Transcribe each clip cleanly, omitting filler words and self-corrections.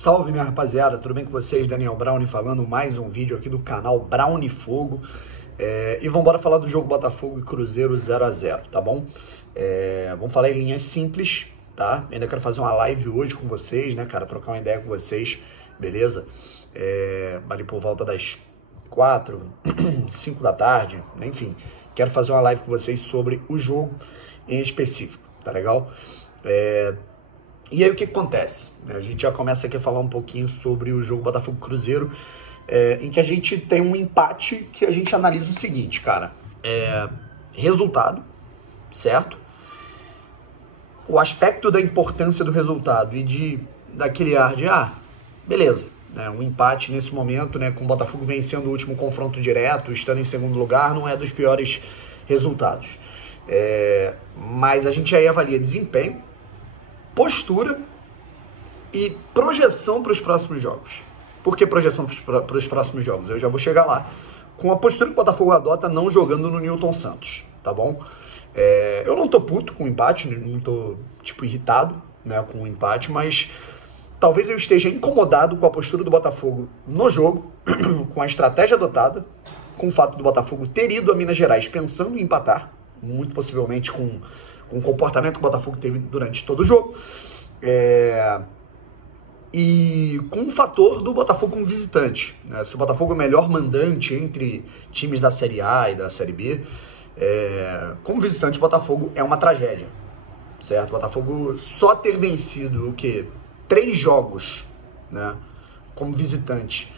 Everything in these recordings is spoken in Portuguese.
Salve, minha rapaziada, tudo bem com vocês? Daniel Brownie falando, mais um vídeo aqui do canal Brownie Fogo. E vamos embora falar do jogo Botafogo e Cruzeiro 0 a 0, tá bom? Vamos falar em linhas simples, tá? Ainda quero fazer uma live hoje com vocês, né, cara? Trocar uma ideia com vocês, beleza? Ali por volta das 4, 5 da tarde, enfim. Quero fazer uma live com vocês sobre o jogo em específico, tá legal? E aí o que acontece? A gente já começa aqui a falar um pouquinho sobre o jogo Botafogo-Cruzeiro, em que a gente tem um empate que a gente analisa o seguinte, cara. Resultado, certo? O aspecto da importância do resultado e daquele ar de, beleza, né, um empate nesse momento, né, com o Botafogo vencendo o último confronto direto, estando em segundo lugar, não é dos piores resultados. Mas a gente aí avalia desempenho, postura e projeção para os próximos jogos. Por que projeção para os próximos jogos? Eu já vou chegar lá. Com a postura que o Botafogo adota não jogando no Newton Santos, tá bom? Eu não tô puto com o empate, não tô, irritado, né, com o empate, mas talvez eu esteja incomodado com a postura do Botafogo no jogo, com a estratégia adotada, com o fato do Botafogo ter ido a Minas Gerais pensando em empatar, muito possivelmente com o comportamento que o Botafogo teve durante todo o jogo, e com o fator do Botafogo como visitante, né? Se o Botafogo é o melhor mandante entre times da Série A e da Série B, como visitante o Botafogo é uma tragédia, certo? O Botafogo só ter vencido 3 jogos, né, como visitante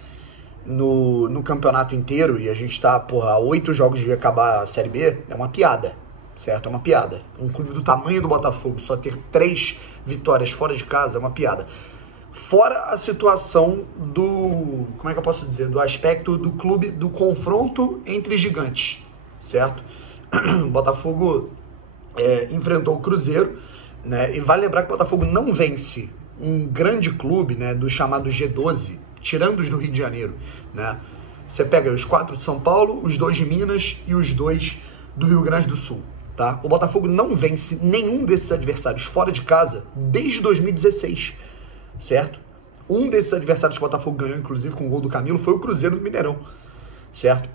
no campeonato inteiro, e a gente tá, a 8 jogos de acabar a Série B, é uma piada. Certo? É uma piada. Um clube do tamanho do Botafogo só ter 3 vitórias fora de casa é uma piada. Fora a situação do, como é que eu posso dizer, do aspecto do clube, do confronto entre gigantes, certo? O Botafogo enfrentou o Cruzeiro, né? E vale lembrar que o Botafogo não vence um grande clube, né, do chamado G12, tirando os do Rio de Janeiro, né? Você pega os 4 de São Paulo, os 2 de Minas e os 2 do Rio Grande do Sul. Tá? O Botafogo não vence nenhum desses adversários fora de casa desde 2016, certo? Um desses adversários que o Botafogo ganhou, inclusive com o gol do Camilo, foi o Cruzeiro do Mineirão, certo?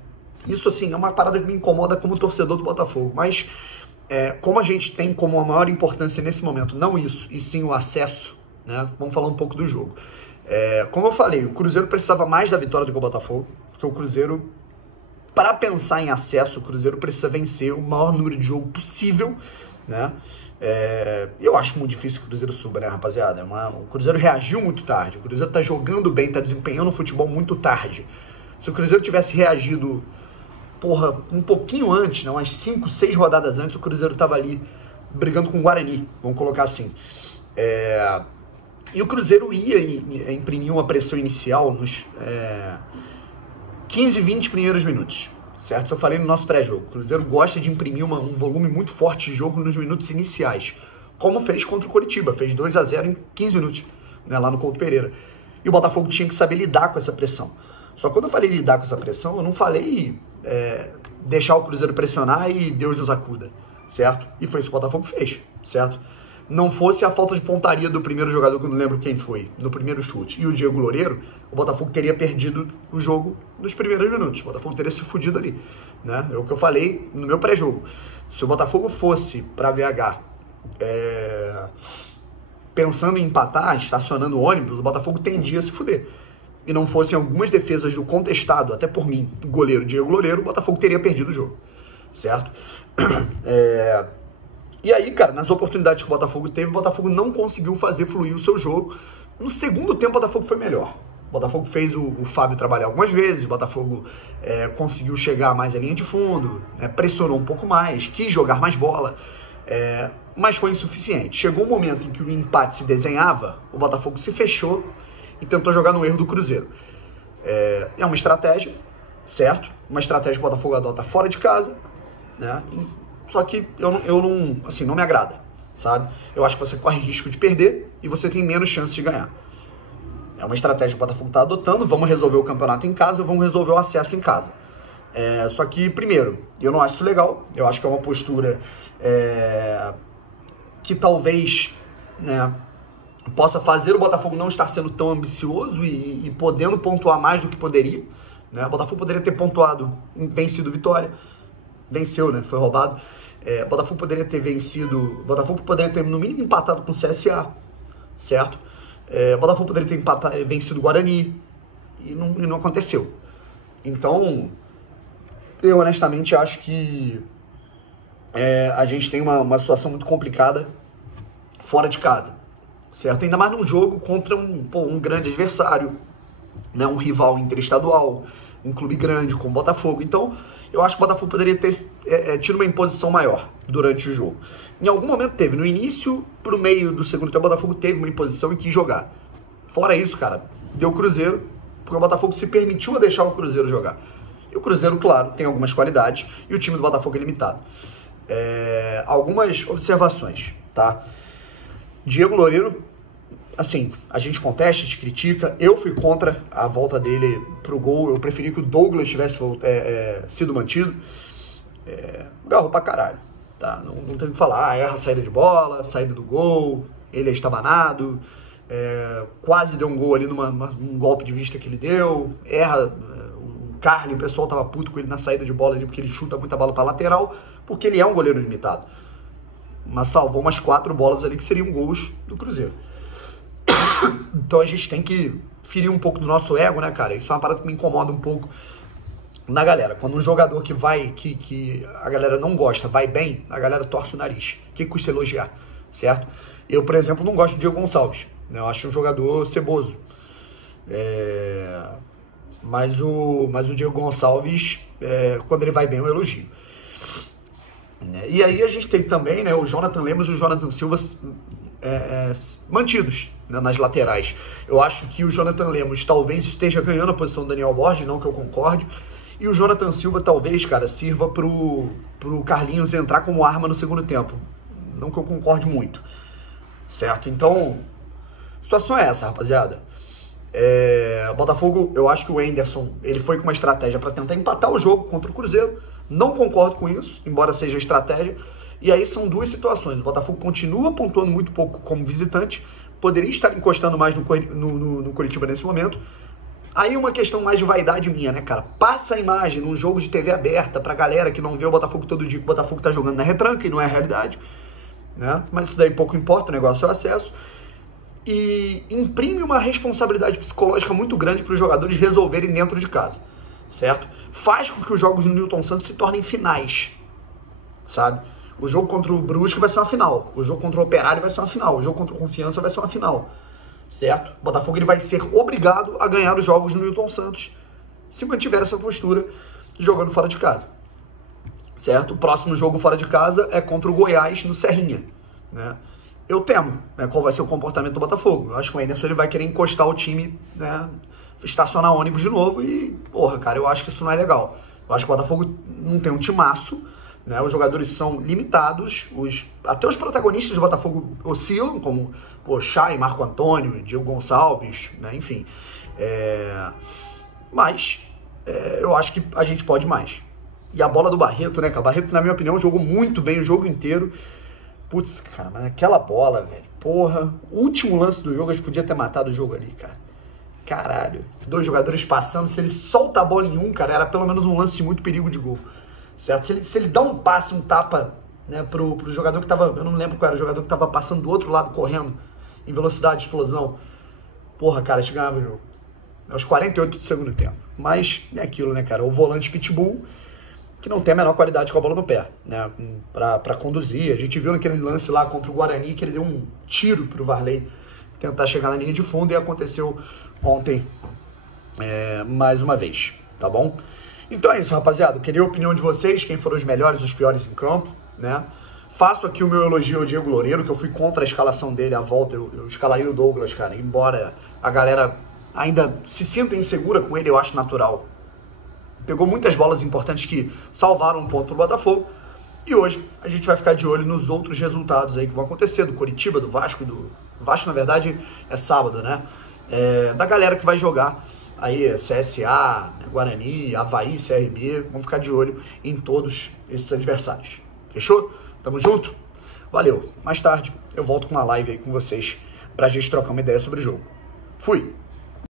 Isso, assim, é uma parada que me incomoda como torcedor do Botafogo, mas como a gente tem como a maior importância nesse momento, não isso, e sim o acesso, né? Vamos falar um pouco do jogo. Como eu falei, o Cruzeiro precisava mais da vitória do que o Botafogo, porque o Cruzeiro, para pensar em acesso, o Cruzeiro precisa vencer o maior número de jogo possível, né? Eu acho muito difícil que o Cruzeiro suba, né, rapaziada? O Cruzeiro reagiu muito tarde, o Cruzeiro tá jogando bem, tá desempenhando o futebol muito tarde. Se o Cruzeiro tivesse reagido, um pouquinho antes, não, umas 5, 6 rodadas antes, o Cruzeiro tava ali brigando com o Guarani, vamos colocar assim. E o Cruzeiro ia imprimir uma pressão inicial nos 15, 20 primeiros minutos, certo? Isso eu falei no nosso pré-jogo. O Cruzeiro gosta de imprimir um volume muito forte de jogo nos minutos iniciais, como fez contra o Coritiba, fez 2 a 0 em 15 minutos, né, lá no Couto Pereira. E o Botafogo tinha que saber lidar com essa pressão. Só que quando eu falei lidar com essa pressão, eu não falei deixar o Cruzeiro pressionar e Deus nos acuda, certo? E foi isso que o Botafogo fez, certo? Não fosse a falta de pontaria do primeiro jogador, que eu não lembro quem foi, no primeiro chute, e o Diego Loureiro, o Botafogo teria perdido o jogo nos primeiros minutos. O Botafogo teria se fudido ali, né? É o que eu falei no meu pré-jogo. Se o Botafogo fosse para VH pensando em empatar, estacionando o ônibus, o Botafogo tendia a se fuder. E não fossem algumas defesas do contestado, até por mim, do goleiro Diego Loureiro, o Botafogo teria perdido o jogo, certo? E aí, cara, nas oportunidades que o Botafogo teve, o Botafogo não conseguiu fazer fluir o seu jogo. No segundo tempo, o Botafogo foi melhor. O Botafogo fez o Fábio trabalhar algumas vezes, o Botafogo conseguiu chegar mais à linha de fundo, pressionou um pouco mais, quis jogar mais bola, mas foi insuficiente. Chegou um momento em que o empate se desenhava, o Botafogo se fechou e tentou jogar no erro do Cruzeiro. É uma estratégia, certo? Uma estratégia que o Botafogo adota fora de casa, né? Só que eu não, assim, não me agrada, sabe? Eu acho que você corre risco de perder e você tem menos chance de ganhar. É uma estratégia que o Botafogo está adotando, vamos resolver o campeonato em casa, vamos resolver o acesso em casa. Só que, primeiro, eu não acho isso legal, eu acho que é uma postura que talvez, né, possa fazer o Botafogo não estar sendo tão ambicioso e podendo pontuar mais do que poderia, né? O Botafogo poderia ter pontuado, vencido Vitória, venceu, né? Foi roubado. O Botafogo poderia ter vencido, o Botafogo poderia ter no mínimo empatado com o CSA, certo? O Botafogo poderia ter vencido o Guarani e não aconteceu. Então, eu honestamente acho que a gente tem uma situação muito complicada fora de casa, certo? Ainda mais num jogo contra um grande adversário, né? Um rival interestadual, um clube grande como o Botafogo. Então, eu acho que o Botafogo poderia ter tido uma imposição maior durante o jogo. Em algum momento teve, no início pro meio do segundo tempo, o Botafogo teve uma imposição e quis jogar. Fora isso, cara, deu Cruzeiro, porque o Botafogo se permitiu a deixar o Cruzeiro jogar. E o Cruzeiro, claro, tem algumas qualidades e o time do Botafogo é limitado. Algumas observações, tá? Diego Loureiro, assim, a gente contesta, a gente critica. Eu fui contra a volta dele pro gol. Eu preferi que o Douglas tivesse sido mantido. Garrou pra caralho, tá? Não tem o que falar. Erra a saída de bola, saída do gol, ele é estabanado. Quase deu um gol ali num golpe de vista que ele deu. Erra o Carly, o pessoal tava puto com ele na saída de bola ali, porque ele chuta muita bola pra lateral, porque ele é um goleiro limitado. Mas salvou umas 4 bolas ali que seriam gols do Cruzeiro. Então a gente tem que ferir um pouco do nosso ego, né, cara? Isso é uma parada que me incomoda um pouco na galera. Quando um jogador que a galera não gosta, vai bem, a galera torce o nariz. O que custa elogiar, certo? Eu, por exemplo, não gosto do Diego Gonçalves, né? Eu acho um jogador ceboso. Mas o Diego Gonçalves, quando ele vai bem, eu elogio. E aí a gente tem também, né, o Jonathan Lemos e o Jonathan Silva mantidos, né, nas laterais. Eu acho que o Jonathan Lemos talvez esteja ganhando a posição do Daniel Borges, não que eu concorde. E o Jonathan Silva talvez, cara, sirva pro Carlinhos entrar como arma no segundo tempo. Não que eu concorde muito, certo? Então, a situação é essa, rapaziada. O Botafogo, eu acho que o Anderson, ele foi com uma estratégia para tentar empatar o jogo contra o Cruzeiro. Não concordo com isso, embora seja estratégia. E aí são duas situações. O Botafogo continua pontuando muito pouco como visitante, poderia estar encostando mais no Coritiba nesse momento. Aí uma questão mais de vaidade minha, né, cara? Passa a imagem num jogo de TV aberta pra galera que não vê o Botafogo todo dia, que o Botafogo tá jogando na retranca e não é a realidade, né? Mas isso daí pouco importa, o negócio é o acesso. E imprime uma responsabilidade psicológica muito grande para os jogadores resolverem dentro de casa, certo? Faz com que os jogos no Newton Santos se tornem finais, sabe? O jogo contra o Brusque vai ser uma final, o jogo contra o Operário vai ser uma final, o jogo contra o Confiança vai ser uma final, certo? O Botafogo ele vai ser obrigado a ganhar os jogos no Newton Santos se mantiver essa postura jogando fora de casa, certo? O próximo jogo fora de casa é contra o Goiás no Serrinha, né? Eu temo, né, qual vai ser o comportamento do Botafogo. Eu acho que o Anderson ele vai querer encostar o time, né, estacionar ônibus de novo e, porra, cara, eu acho que isso não é legal. Eu acho que o Botafogo não tem um timaço, né, os jogadores são limitados, até os protagonistas do Botafogo oscilam, como Chay, Marco Antônio, Diego Gonçalves, né, enfim. Mas eu acho que a gente pode mais. E a bola do Barreto, né, cara? O Barreto, na minha opinião, jogou muito bem o jogo inteiro. Putz, cara, mas aquela bola, velho, porra, o último lance do jogo, a gente podia ter matado o jogo ali, cara. Caralho, 2 jogadores passando, se ele solta a bola em um, cara, era pelo menos um lance de muito perigo de gol, certo? Se ele dá um passe, um tapa, né, pro jogador que tava, eu não lembro qual era o jogador que tava passando do outro lado, correndo, em velocidade de explosão, porra, cara, a gente ganhava o jogo. Aos 48 do segundo tempo. Mas é aquilo, né, cara, o volante pitbull, que não tem a menor qualidade com a bola no pé, né, pra conduzir. A gente viu naquele lance lá contra o Guarani que ele deu um tiro pro Varley tentar chegar na linha de fundo e aconteceu ontem mais uma vez, tá bom? Então é isso, rapaziada. Eu queria a opinião de vocês, quem foram os melhores, os piores em campo, né? Faço aqui o meu elogio ao Diego Loureiro, que eu fui contra a escalação dele, a volta, eu escalaria o Douglas, cara, embora a galera ainda se sinta insegura com ele, eu acho natural. Pegou muitas bolas importantes que salvaram um ponto pro Botafogo. E hoje a gente vai ficar de olho nos outros resultados aí que vão acontecer, do Coritiba, do Vasco, Vasco, na verdade, é sábado, né? Da galera que vai jogar aí, CSA, Guarani, Avaí, CRB. Vamos ficar de olho em todos esses adversários. Fechou? Tamo junto? Valeu. Mais tarde eu volto com uma live aí com vocês pra gente trocar uma ideia sobre o jogo. Fui!